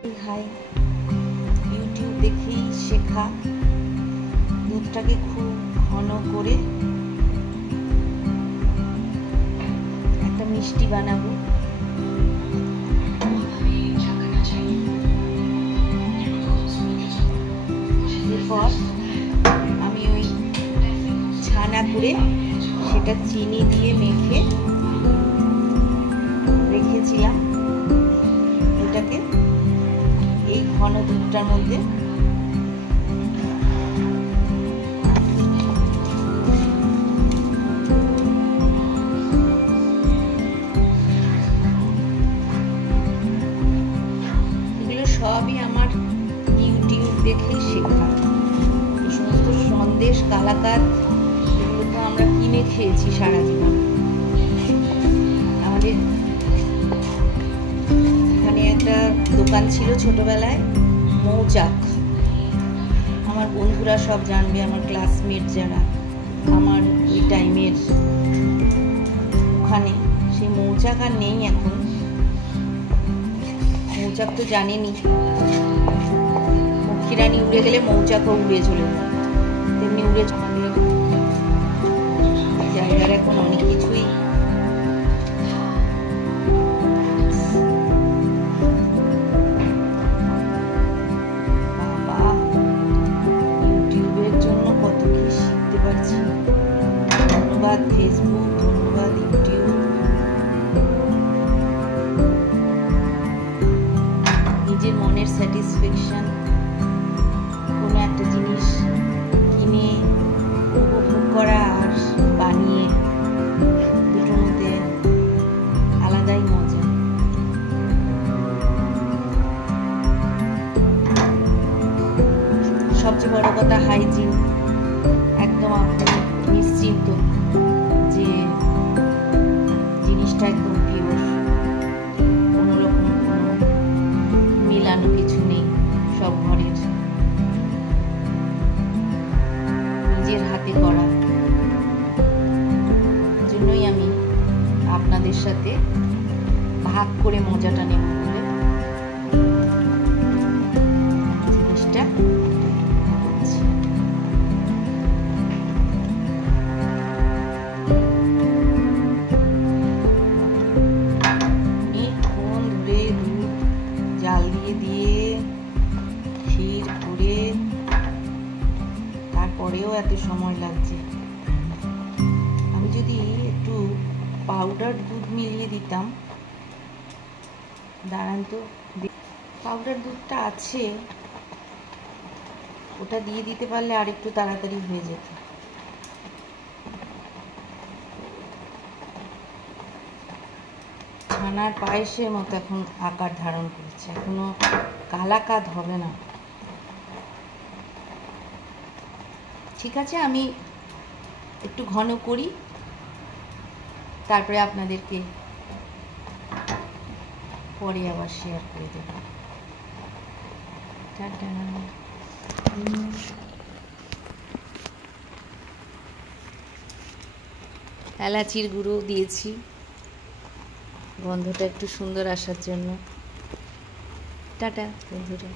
High, YouTube দেখেই শেখা। দুধটাকে খুব ঘন করে একটা মিষ্টি বানাবো। এরপর আমি ওই ছানা করে সেটা চিনি দিয়ে মেখে রেখেছিলাম। ওটাকে এই ঘন দুধটার মধ্যে এগুলো সবই আমার ইউটিউব দেখেই শেখা। এই সমস্ত সন্দেশ কালাকাঁদ এগুলো তো আমরা কিনে খেয়েছি সারা জীবন। আমাদের এখানে একটা দোকান ছিল ছোটবেলায়, মৌচাক। আমার বন্ধুরা সব জানবে, আমার ক্লাসমেট যারা, আমার ওই টাইমের ওখানে সেই মৌচাক আর নেই এখন। মৌচাক তো জানেনি, পক্ষীরানী উড়ে গেলে মৌচাকও উড়ে চলে যায়, তেমনি উড়ে চলে জায়গার এখন অনেক কিছুই ধন্যবাদ ফেসবুক, ধন্যবাদ ইউটিউব। নিজের মনের স্যাটিসফ্যাকশন, কোনো একটা জিনিস কিনে উপভোগ করা আর বানিয়ে, দুটোর মধ্যে আলাদাই মজা। সবচেয়ে বড় কথা হাইজিন। একদম আপনি নিশ্চিন্ত যে জিনিসটা একদম পিওর, কোনো রকম কোনো মিলানো কিছু নেই, সব ঘরের নিজের হাতে করা। জন্যই আমি আপনাদের সাথে ভাগ করে মজাটা নেব বলে জিনিসটা জাল দিয়ে ক্ষীর করে, তারপরেও এত সময় লাগছে। আমি যদি একটু পাউডার দুধ মিলিয়ে দিতাম। দাঁড়ান তো, পাউডার দুধটা আছে, ওটা দিয়ে দিতে পারলে আর একটু তাড়াতাড়ি হয়ে যেত। ছানার পায়েসের মতো এখন আকার ধারণ করছে, এখনো কালাকাঁদ হবে না। ঠিক আছে, আমি একটু ঘন করি, তারপরে আপনাদেরকে পরে আবার শেয়ার করে দেব। টাটা। এলাচির গুঁড়ো দিয়েছি গন্ধটা একটু সুন্দর আসার জন্য। টাটা বন্ধুরা।